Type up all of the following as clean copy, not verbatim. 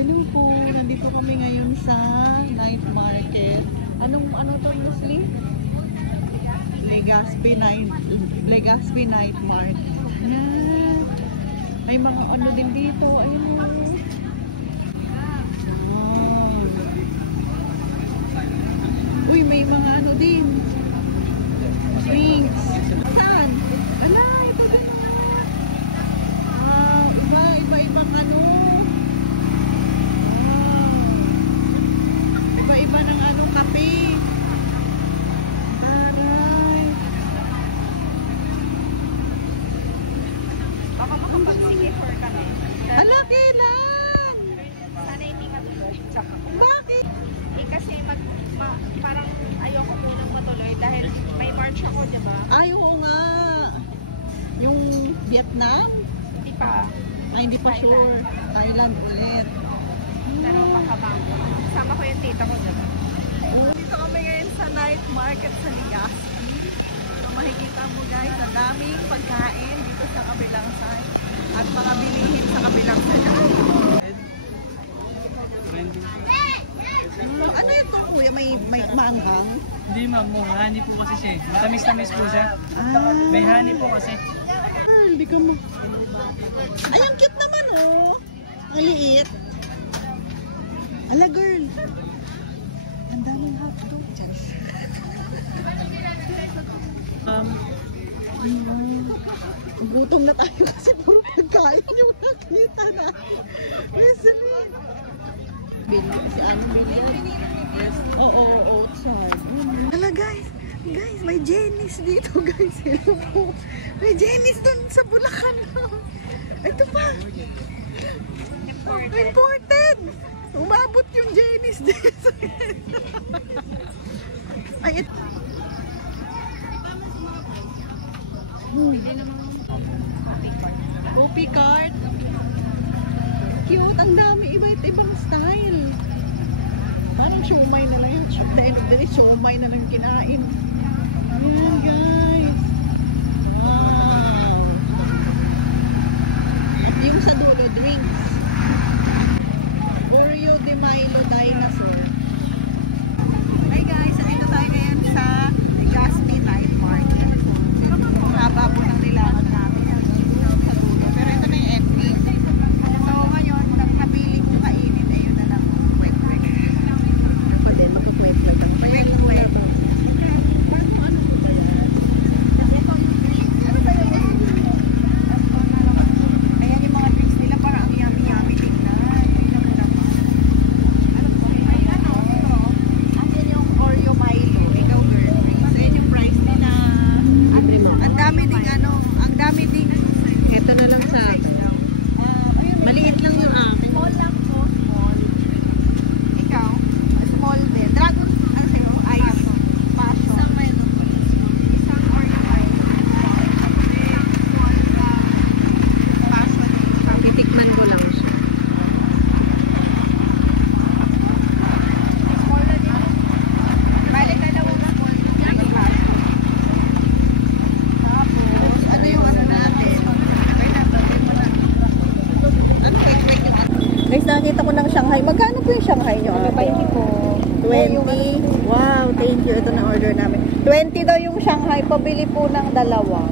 Hello po, nandito kami ngayon sa night market. Ano to, Leslie? Legazpi Night Market. May mga ano din dito. Ayun mo. Wow. Uy, may mga ano din. Drinks. Saan? Ala, ito din. Iba-ibang ano. Iba-iba ng ano, kape. Taray. Baka makapag-64 kami. Ala, kailan? Sana hindi matuloy. Bakit? Kasi parang ayoko munang matuloy dahil may March ako, diba? Ay, oo nga. Yung Vietnam? Hindi pa. Ay, hindi pa sure. Thailand ulit. Pero baka bangko. Sama ko yung tita ko, diba? Dito kami ngayon sa night market sa Legazpi. So, makikita mo guys, ang daming pagkain dito sa kabilang side. At mga bilihin sa kabilang side. Ano ito kuya? May manghang? Hindi ma'am, honey po kasi siya. Matamis-tamis po siya. May honey po kasi. Hindi ka mo. Ay, ang cute naman oh. Ang liit. Ala girl. Ang daming hotdog. Charis. Gutom na tayo kasi puro pagkain yung nakita natin. Recently. Si ano billion? Yes. Oo, outside. Hala guys. Guys, may Jenny's dito guys. Hello po. May Jenny's dun sa Bulacan. Ito pa. Imported. Umabot yung Jenny's dito. Ay, ito. Coffee cart. Cute. Ang dami. Iba't ibang style. Parang siomay na lang yun. At the end of the day, siomay na lang kinain. Ayan guys. Wow. Yung sa dulo, drinks. Oreo de Milo Dinosaur. Hi guys, nandito tayo ngayon sa Legazpi Night Market. Haba po ng nilaman namin sa dulo. Pero ito na yung entry. So ngayon, napili kong kainin ayun na lang. Kwek-kwek. Ako din, makakwek-kwek. Kwek-kwek. Ayan yung mga drinks nila, parang ang yummy-yummy tingnan. Tingnan mo naman. Ayan yung Oreo Milo. Ikaw girl. Ayan yung price nila. Ang dami ding ano, ang dami ding. Ito na lang sa akin. Maliit lang yung akin. Small lang po, small. Ikaw? Small din. Dragon, ano sa'yo? Ice. Passion. Isang Milo. Isang Oreo Milo. Passion. Titikman ko lang siya. Small na din. Balik na daw ang small. Ano passion. Tapos, ano yung ano natin? Guys, nakita ko ng Shanghai. Magkano po yung Shanghai nyo? Babayin po. 20. Wow, thank you. Ito na order namin. 20 daw yung Shanghai. Pabili po ng dalawa.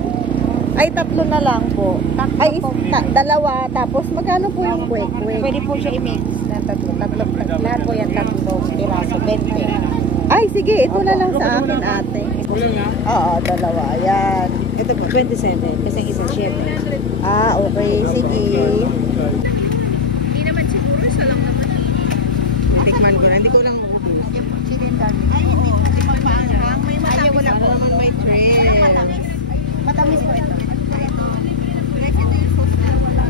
Ay, tatlo na lang po. Ay, dalawa. Tapos, magkano po yung kwek-kwek? Pwede po siya i-mix na tatlo. Lahat po yan tatlo. Piraso, 20. Ay, sige. Ito na lang sa akin, ate. Oo, dalawa. Ayan. Ito po, 27. Kasi isang chip. Ah, okay. Sige. Hindi naman siguro, isa lang naman. Tikman ko na. Hindi ko lang ubus. Cylinder. Ay, hindi. Hindi pagpaanghang. May matamis. Ayaw, wala po. naman may trail. Walang matamis. Matamis po ito. Ito. Direct ito yung sauce pero wala.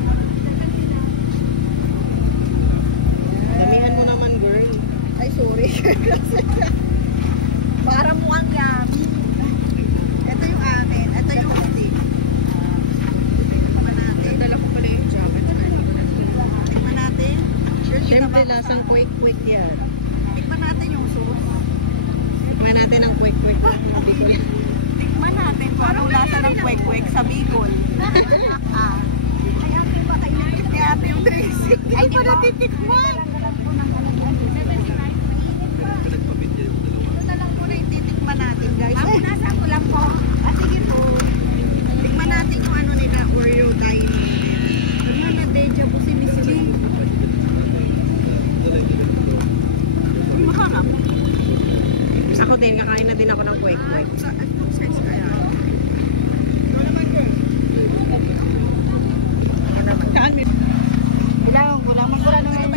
Damihan mo naman, girl. Ay, sorry. Para mukhang yummy. Ito yung akin. Ito yung stick. Tikman natin. Dala ko pala yung jacket. Tikman natin. Siyempre, lasang quick-quick yan. Tikman natin yung sauce. Tikman natin ang quick-quick. Hindi ko lang. Tikman natin kung anong lasa ng kwek-kwek sa Bicol. Ay, ate ba kayo? ni ate yung 360. Ay, di pa natitikman. Ito na lang po na yung titikman natin, guys. Nasa ko lang po. Sige po. Tikman natin yung ano nila, Oreo dining. Ano na, deja po si Miss Lee. Maharap. Ako din, kakain na din ako ng kwek-kwek. Anong size kaya? Kulang. Magkura nung yan.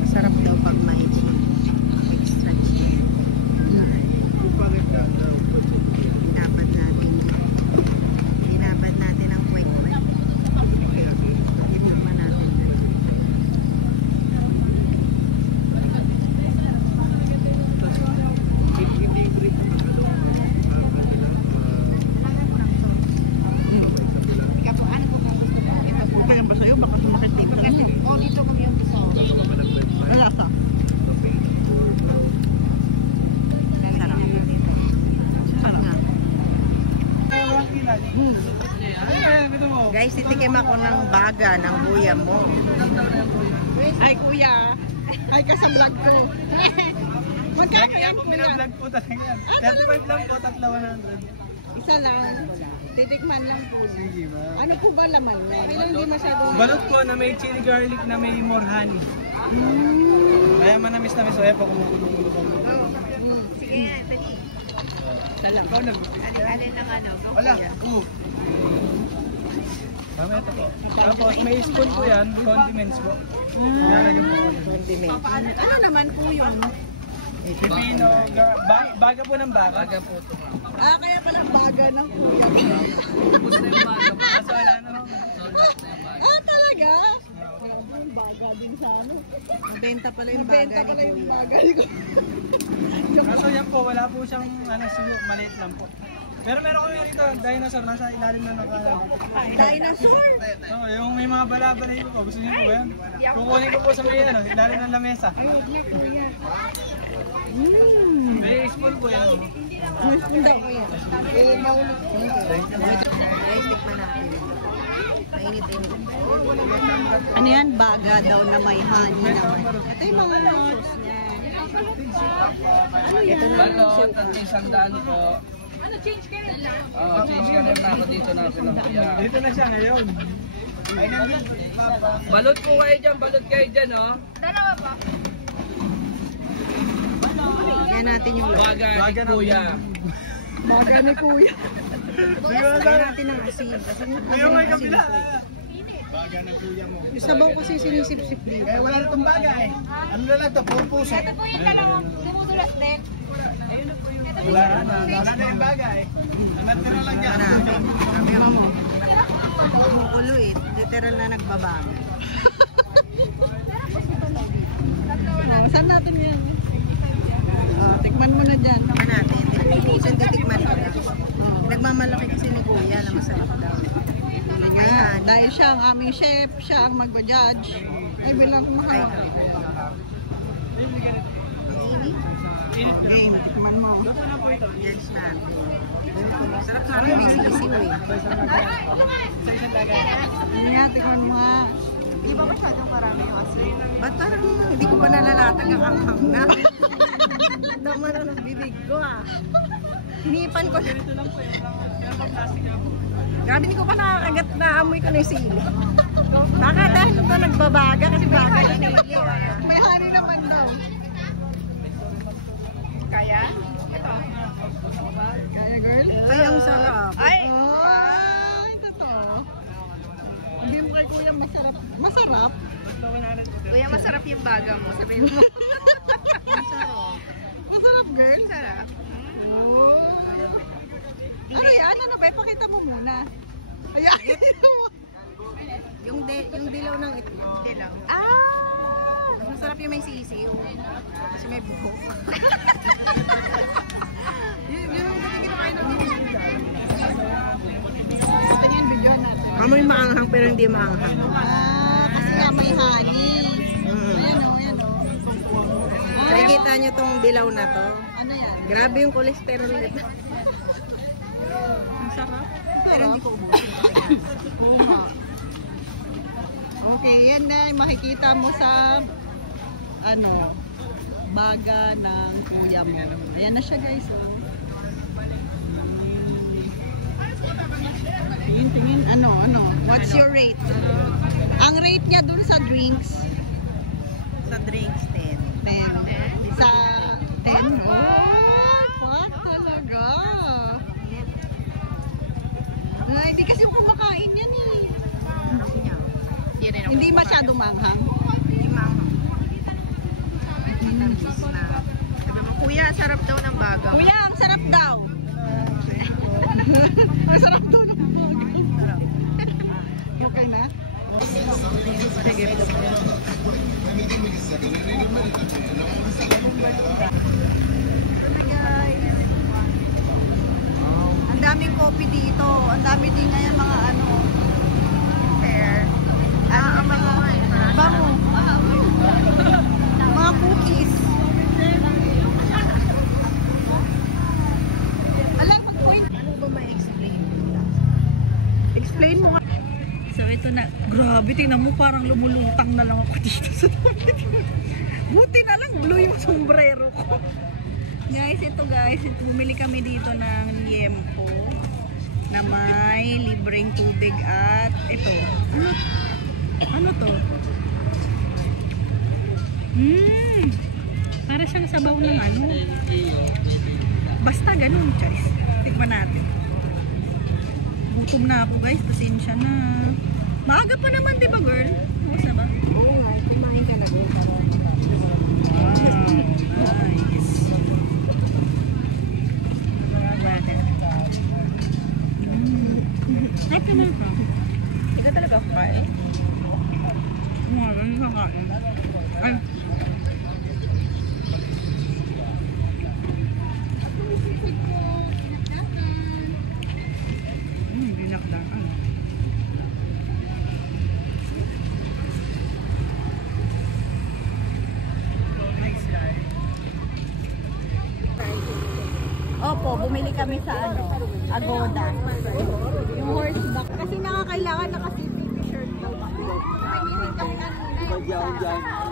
Masarap daw pag may extra cheese. Dinapad natin ang kwek-kwek. Itikman natin. Okay lang ba sa'yo? Baka sumakit dito. Oo, dito kami yung gusto. Malasa. Sarap nga. Guys, titikim ako ng baga ng kuya mo. Ay, kuya. Ay, kasablog ko. Magkano yan, kuya? Pinablog po talaga yan. 35 lang po, tatlo 100. Isa lang. Titikman lang po. Sige ba? Ano po ba laman niya? Kailan hindi masyadong... Balot po na may chili garlic na may more honey. Kaya manamis-namis. Kaya po kumukulo sa Sige, dali. Salam. Alin ng ano? Wala. Tama ito po. Tapos may spoon po yan, condiments po. Lalagyan po. Condiment. Ano naman po yun? Pipino, baga po ng baga. Baga po ito. Ah, kaya palang baga ng kuya. Tapos na yung baga po. Kaso wala na lang. Ah, talaga? Wala po yung baga din sa ano. Mabenta pala yung baga Mabenta pala ni yung kuya. baga ni kuya. Kaso yan po, wala po siyang suyo, maliit lang po. Pero meron ko yung rito, dinosaur, nasa ilalim na Dinosaur? So, yung may mga balabalay ko po, gusto niyo po yan? Kukunin ko po sa may ilalim ng lamesa. Ay, huwag na kuya. May spoon po yan. Mas hindi ko yan. Eh, maulog. Guys, tikman natin. Mainit-init. Ano yan? Baga daw na may honey naman. Ito yung mga notes niya. Ano yan? Balot at isang daan po. Ano, change ka rin lang? Oo, change ka rin na ako dito na ako lang kuya. Dito na siya ngayon. Balot po kayo dyan, balot kayo dyan, oh. Yan natin yung loob. Baga ni kuya. Baga ni kuya. Lagyan natin ng asin. Ngayon may Asin kabila. ko. Baga ng kuya mo. Yung sabaw kasi sinisip-sip dito. Eh, wala na itong baga eh. Ano na lang ito? Puro puso. Dumudulas din. Wala na yung baga eh. Ang natira lang yan. Natin. Sabi mo. Kumukulo eh. Literal na nagbabago. Oh, saan natin yan? Oh, tikman mo na dyan. Tikman natin. Minsan titikman ko na. Nagmamalaki kasi ni kuya na masarap daw. May Yan, honey. dahil siya ang aming chef, siya ang magba-judge. Ay, bilang mahal. Init. Game, tikman mo. Yes natin. Sarap sa akin. May sisiw eh. Hindi nga, tikman mo nga. Di ba masyadong marami yung asin? Ba't parang hindi ko pa nalalatag ang anghang na? Naman na ng bibig ko ah. Hinipan ko na. Grabe, hindi ko pa nakakagat na amoy ko na yung sili. Baka dahil ba nagbabaga kasi baga yung sili. May honey naman daw. Kaya? Kaya, girl? Kaya ang sarap. Ay, totoo. Hindi mo kay kuya masarap. Masarap? Kuya, masarap yung baga mo. Sabihin mo. Masarap, girl? Sarap. Oh. Ano yan? Ano ba? Pakita mo muna. Ayan. Yung dilaw ng itlog. Dilaw. Ah! Mas masarap yung may sisiw. Kasi may buhok. Yun ang dating kinakain namin. Ito yung video natin. Amoy maanghang pero hindi maanghang. Ah, kasi nga may honey. Ayan o, ayan o. Nakikita nyo tong dilaw na to. Ano yan? Grabe yung cholesterol nito. Ang sarap. Pero hindi ko ubusin. Oo nga. Okay, yan na yung makikita mo sa baga ng kuya mo. Ayan na siya guys. Oh. Tingin. Ano? What's your rate? Ang rate niya dun sa drinks? Sa drinks, 10. 10. Sa 10? Oh, what talaga? Hindi kasi yung kumakain yan eh. Hindi masyadong manghang. Hindi manghang. Sabi mo, kuya, sarap daw ng baga. Kuya, ang sarap daw. Ang sarap daw ng baga. Sarap. Okay na? Sige po. Ang daming coffee dito. Ang dami din ngayon mga Fair. ang mga bango. Mga cookies. Alam, pag-point. Ano ba may explain? Explain mo nga. So ito na, grabe, tingnan mo parang lumulutang na lang ako dito sa damit. Buti na lang blue yung sombrero ko. Guys, bumili kami dito ng liempo na may libreng tubig at ito. Ano to? Para siyang sabaw ng basta ganun, guys. Tikman natin. Gutom na ako guys, pasensya na. Maaga pa naman, di ba girl? Bukas na ba? Oo nga, kumain ka na doon. Nice. Ay, pinay pa. Hindi ka talaga kumain? Ganun kakain. Ay. Dinakdakan. Opo, bumili kami sa Agoda. Yung horseback. Kasi nakakailangan naka-safety shirt daw. May meeting kami kanina.